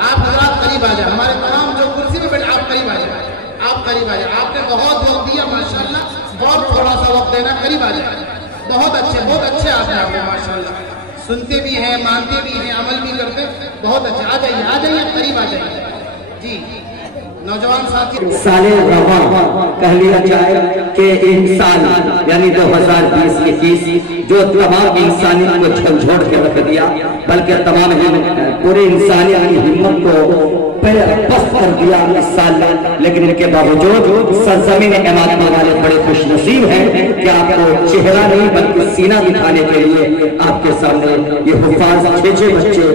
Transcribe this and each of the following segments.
آپ حضرات قریب آ جائیں، ہمارے تمام جو کرسی میں بیٹھے آپ قریب آ جائیں، آپ قریب آ جائیں. آپ نے بہت وقت دیا ماشاءاللہ، اور تھوڑا سا وقت دینا، قریب آ جائیں. بہت اچھے آپ نے ماشاءاللہ، سنتے بھی ہیں، مانتے بھی ہیں، عمل بھی کرتے، بہت اچھے. آ جائیے قریب آ جائیے. جی نوجوان ساتھی، سال رواں کہہ لیا جائے کہ انسان یعنی 2020-21 جو تمام انسانیت کو جھنجھوڑ کے رکھ دیا، بلکہ تمام پورے انسانیت کی ہمت کو پست کر دیا اس سال. لیکن ان کے باوجود سرزمین امامہ والے بڑے خوش نصیب ہیں کہ آپ کو چہرہ نہیں بلکہ سینہ دکھانے کے لیے آپ کے سامنے یہ حفاظ 6 بچے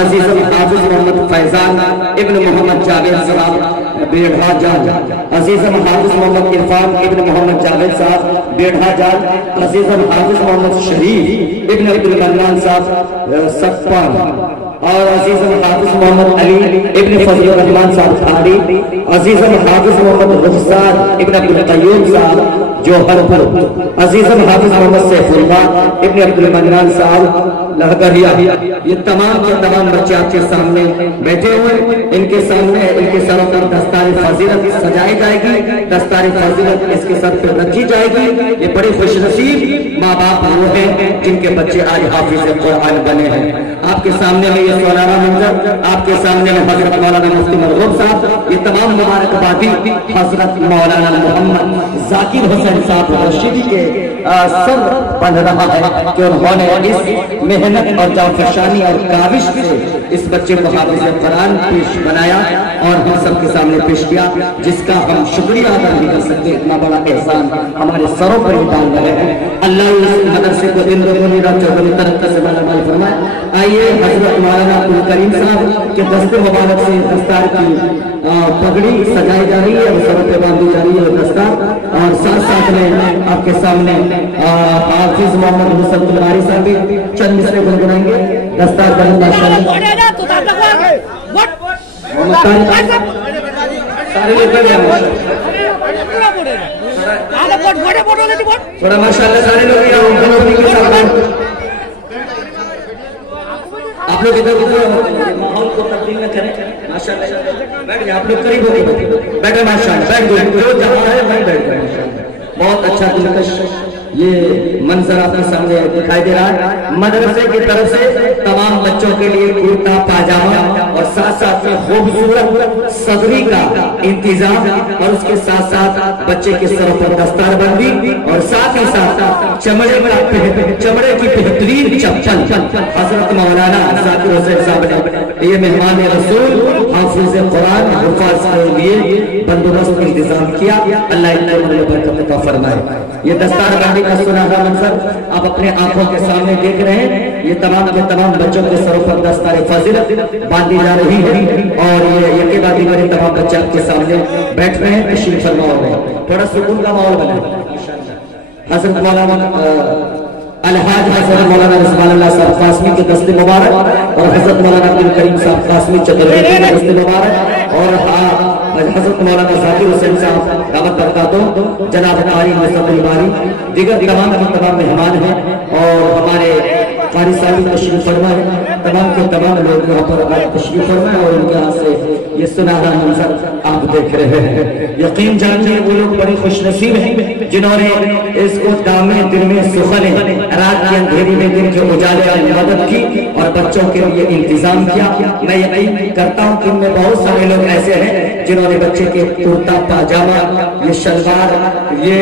عزیز حافظ محمد فیضان ابن محمد جاوید صاحب بیڑھا جان، عزیز حافظ محمد عرفان ابن محمد جاوید صاحب بیڑھا جان، عزیز حافظ محمد شریف ابن عبد المنان صاحب سکپان، اور عزیز حافظ محمد علی ابن فضل الرحمن صاحب تھاری، عزیز حافظ محمد رخسار ابن عبد القیوم صاحب جوہر، عزیز حافظ محمد سیف اللہ ابن عبد المنان صاحب لہگریا. یہ تمام کے تمام بچے آپ کے سامنے بیٹھے ہوئے، ان کے سامنے ان کے سروں پر دستار فضیلت سجائی جائے گی، دستار فضیلت اس کے سر پہ رکھی جائے گی. یہ بڑے خوش نصیب ماں باپ وہ ہیں جن کے بچے آج حافظ قرآن بنے ہیں. آپ کے سامنے میں یہ سالانہ منظر، آپ کے سامنے میں حضرت مولانا مفتی مرغوب صاحب، یہ تمام مبارکبادی حضرت مولانا محمد ذاکر حسین صاحب رشیدی کے سر بن رہا ہے کہ انہوں نے اس محنت اور جانفشانی اور کاوش سے اس بچے کو حافظ قرآن پیش بنایا اور ہم سب کے سامنے پیش کیا، جس کا ہم شکریہ ادا نہیں کر سکتے. اتنا بڑا احسان ہمارے سروں پر ڈال رہے ہیں. اللہ اس مدرسے کو دن دگنی رات چوگنی ترقی سے مالا فرمائے. آئیے حضرت مولانا عبد الکریم صاحب کے دست مبارک سے دستار کی پگڑی سجائی جا رہی ہے اور سروں پہ باندھی جا رہی ہے دستار، اور ساتھ میں آپ کے سامنے حافظ محمد حسن تلواری صاحب بھی چند مصرے گنگنائیں گے. دستار بندہ سارے لوگ تھوڑا ماشاءاللہ سارے لوگ آپ لوگ ادھر ماحول کو تبدیل نہ کریں. ماشاءاللہ بیٹھ جائیں، آپ لوگ قریب ہو گئے بیٹھے، ماشاءاللہ بیٹھ جائیں، جو جہاں ہے وہیں بیٹھ جائیں. بہت اچھا دلکش یہ منظر آپ کے سامنے دکھائی دے رہا ہے. مدرسے کی طرف سے تمام بچوں کے لیے کرتا پاجامہ اور ساتھ میں خوبصورت صدری کا انتظام، اور اس کے ساتھ بچے کے سر پر دستار بندی اور ساتھ ہی ساتھ چمڑے کی بہترین چپل. حضرت مولانا ذاکر حسین صاحب نے یہ مہمان رسول حافظ قرآن حفاظ کے لیے بندوبست انتظام کیا. اللہ برکت عطا فرمائے. یہ دستار بندی کا سنہرا منظر آپ اپنے آنکھوں کے سامنے دیکھ رہے ہیں. یہ تمام کے تمام بچوں کے سروں پر دستار فضیلت باندھی جا رہی ہے، اور یہ یکے بعد دیگر تمام بچے آپ کے سامنے بیٹھ رہے ہیں. تشریف فرما ہو رہے ہیں، تھوڑا سکون کا ماحول بنا. حضرت مولانا الحاج حضرت مولانا رضوان اللہ صاحب قاسمی کے دست مبارک، اور حضرت مولانا عبد الکریم صاحب قاسمی چتروی کے دست مبارک، اور حضرت مولانا ذاکر حسین صاحب دعوت برکاتوں، جناب قاری مصطفی الباری، دیگر تمام مہمان ہیں، اور ہمارے قاری صاحب تشریف فرمائے. تمام کے تمام لوگ یہاں پر تشریف فرمائے، اور ان کے ہاتھ سے یہ سنہرا منظر آپ دیکھ رہے ہیں. یقین جانیے وہ لوگ بڑے خوش نصیب ہیں جنہوں نے اس کو دامے دل میں سخنے رات کی اندھیری میں دن کے اجالے میں مدد کی اور بچوں کے لیے انتظام کیا. میں یقین کرتا ہوں کہ ان میں بہت سارے لوگ ایسے ہیں جنہوں نے بچے کے کرتا پاجامہ، یہ شلوار، یہ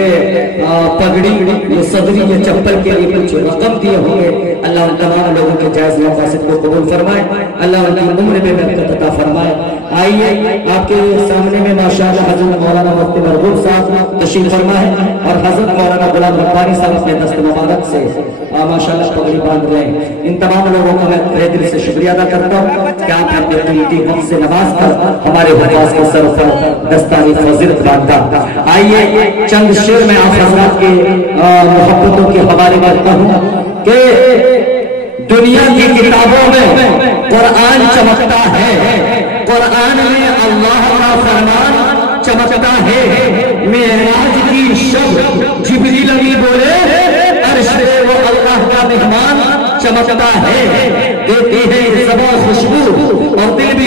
پگڑی، یہ صدری، یہ چپل کے لیے کچھ رقم دیے ہوں گے. اللہ ان تمام لوگوں کے جائز مقاصد کو قبول فرمائے، اللہ ان کی عمر میں برکت عطا فرمائے. آئیے آپ کے سامنے میں ماشاءاللہ حضرت مولانا مفتی مرغوب صاحب تشریف فرما ہے، اور حضرت مولانا غلام ربانی صاحب اپنے دست مبارک سے ماشاءاللہ پگڑی باندھ رہے ہیں. ان تمام لوگوں کا میں تہہ دل سے شکریہ ادا کرتا ہوں کہ آپ نے اپنے قیمتی وقت سے نواز کر ہمارے حفاظ کے سر پر دستار فضیلت باندھا. آئیے چند شعر میں آپ حضرات کے محبتوں کے حوالے کرتا ہوں کہ دنیا کی کتابوں میں قرآن چمکتا ہے، قرآن میں اللہ کا فرمان چمکتا ہے. معراج کی شب جبریل امین بولے عرش پہ وہ اللہ کا مہمان چمکتا ہے. دیتی ہے زبان خوشبو اور دل بھی